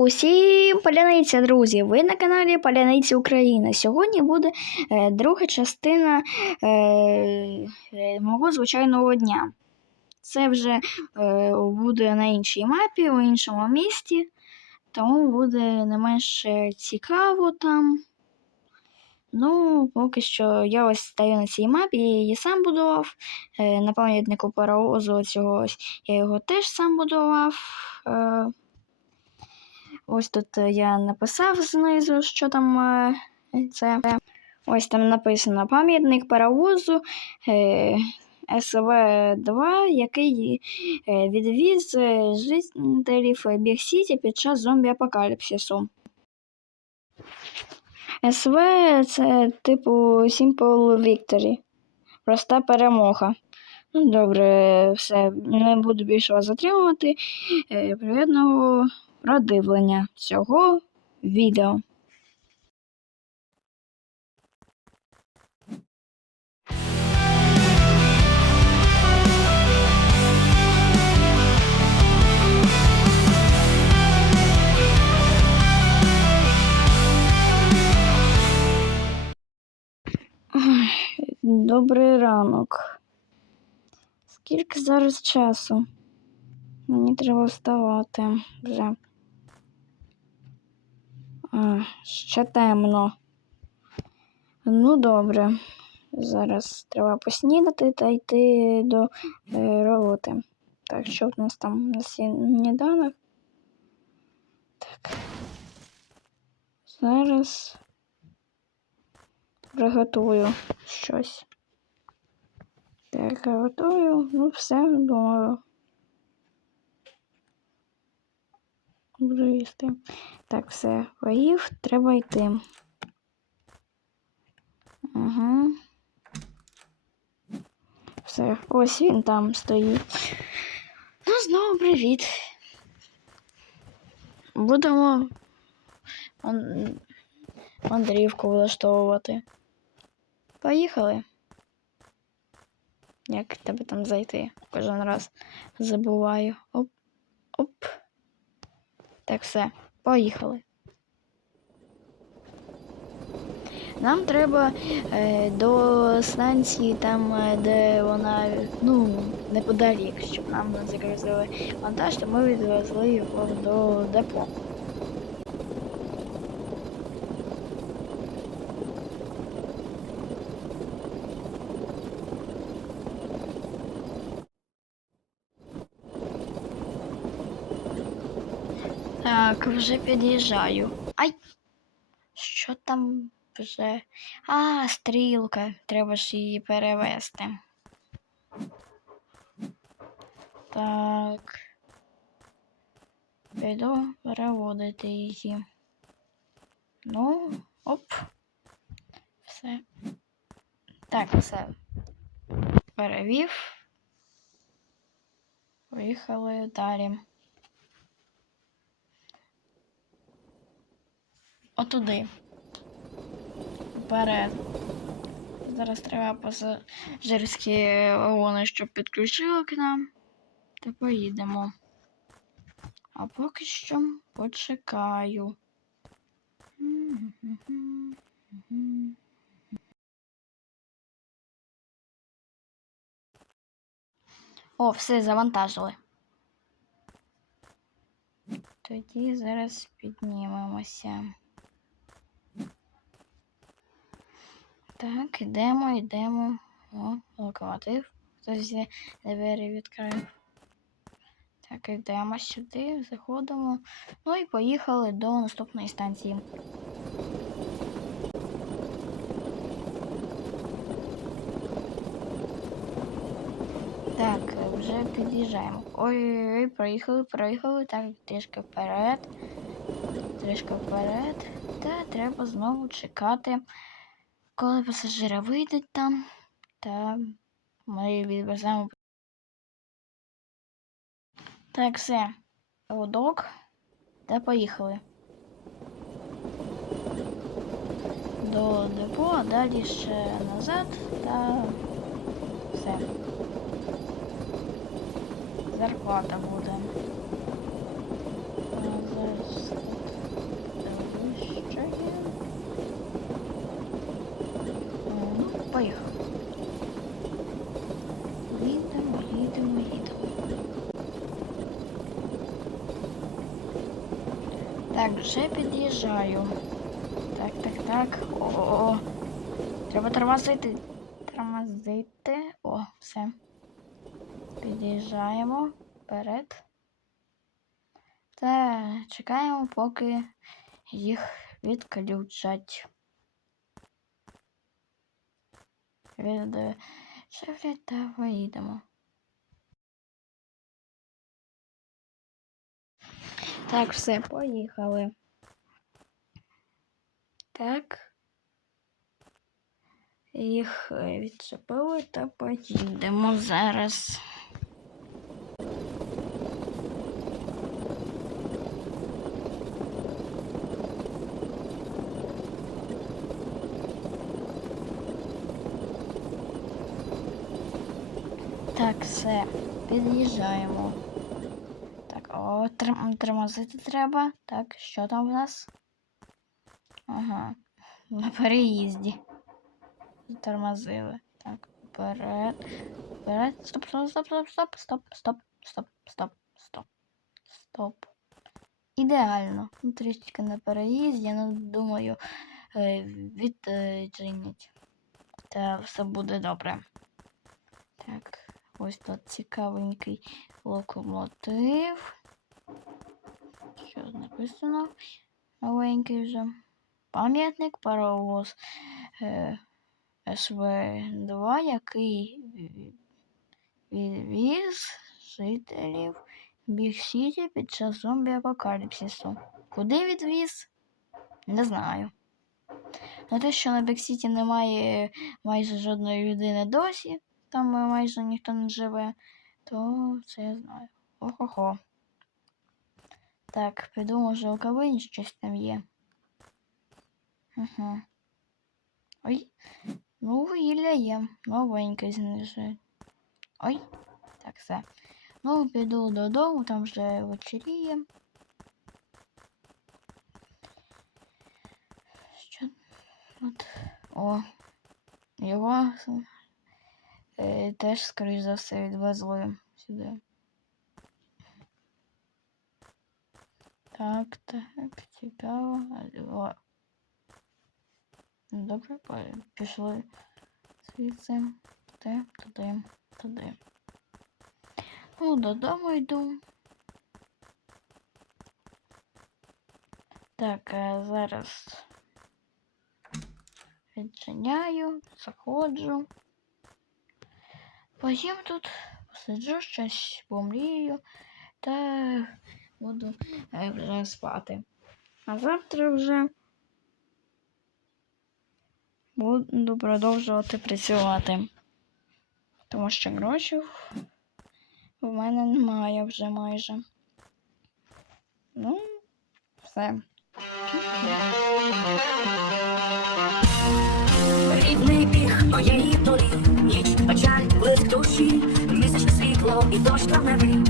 Усім паляниця, друзі! Ви на каналі Паляниця Україна. Сьогодні буде е, друга частина е, е, мого звичайного дня. Це вже е, буде на іншій мапі, у іншому місті, тому буде не менш е, цікаво там. Ну, поки що я ось стою на цій мапі, я її сам будував. Е, на пам'ятнику паровозу цього я його теж сам будував. Е, Ось тут е, я написав знизу, що там е, це. Ось там написано пам'ятник паровозу е, СВ-2, який відвіз жителів Біг Сіті під час зомбі-апокаліпсису. СВ це типу Simple Victory. Проста перемога. Ну, добре, все, не буду більше вас затримувати. Приємного продивлення цього відео. Добрий ранок. Скільки зараз часу? Мені треба вставати вже. А, ще темно. Ну, добре. Зараз треба поснідати та йти до е, роботи. Так, що в нас там на сніданок? Так. Зараз приготую щось. Так, готую. Ну, все, думаю. Буду їсти. Так, все, поїв, треба йти. Угу. Все, ось він там стоїть. Ну, знову привіт. Будемо ман- мандрівку влаштовувати. Поїхали. Як тебе там зайти? Кожен раз забуваю. Оп. Так, все, поїхали. Нам треба е, до станції, там, е, де вона, ну, неподалік, щоб нам не загрузили вантаж, то ми відвезли його до депо. Так, вже під'їжджаю. Ай! Що там вже? А, стрілка. Треба ж її перевести. Так. Піду переводити її. Ну, оп. Все. Так, все. Перевів. Поїхали далі. Отуди. Вперед. Зараз треба пасажирські вагони, щоб підключили к нам. Та поїдемо. А поки що почекаю. О, все завантажили. Тоді зараз піднімемося. Так, ідемо, йдемо. О, локомотив. Хтось двері відкрив. Так, йдемо сюди, заходимо. Ну і поїхали до наступної станції. Так, вже під'їжджаємо. Ой-ой-ой, проїхали, проїхали. Так, трішки вперед. Трішки вперед. Та треба знову чекати коли пасажири вийдуть там, та ми відвеземо. Так, все. Гудок. Та поїхали. До депо, далі ще назад та все. Зарплата буде. Зараз Так, вже під'їжджаю. Так, так, так. О, -о, О. треба тормозити. Тормозити. О, все. Під'їжджаємо вперед. Та чекаємо, поки їх відключать. Від шефлі та виїдемо. Так, все, поїхали. Так. Їх е, відчепили та поїдемо зараз. Так, все, під'їжджаємо. Тормозити треба. Так, що там в нас? Ага, на переїзді. Тормозили. Так, вперед. Вперед. Стоп, стоп, стоп, стоп, стоп, стоп, стоп, стоп, стоп, стоп, стоп. Ідеально. Ну, трішечки на переїзді, ну, думаю, е, відчинять. Та все буде добре. Так, ось тут цікавенький локомотив. Що написано? Новенький вже. Пам'ятник паровоз е, СВ-2, який відвіз жителів Біг-Сіті під час зомбі-апокаліпсису. Куди відвіз? Не знаю. Ну те, що на Біг-Сіті немає майже жодної людини досі, там майже ніхто не живе, то це я знаю. Охо-хо. Так, піду, може, у кавині щось там є. Угу. Ой. Ну, вугілля є. Новеньке знижує. Ой. Так, все. Ну, піду додому, там вже вечеріє. Що? От. О. Його е, теж, скоріш за все, відвезли сюди. Так, так, цікаво. О. Добре, по- пішли звідси. Туди, туди, туди. Ну, додому йду. Так, зараз відчиняю, заходжу. Поїм тут, посиджу щось, помрію та буду е, вже спати. А завтра вже буду продовжувати працювати. Тому що грошей в мене немає вже майже. Ну, все. Рідний біг моєї долі, ніч, печаль, блиск душі, місячне світло і дощ травневий.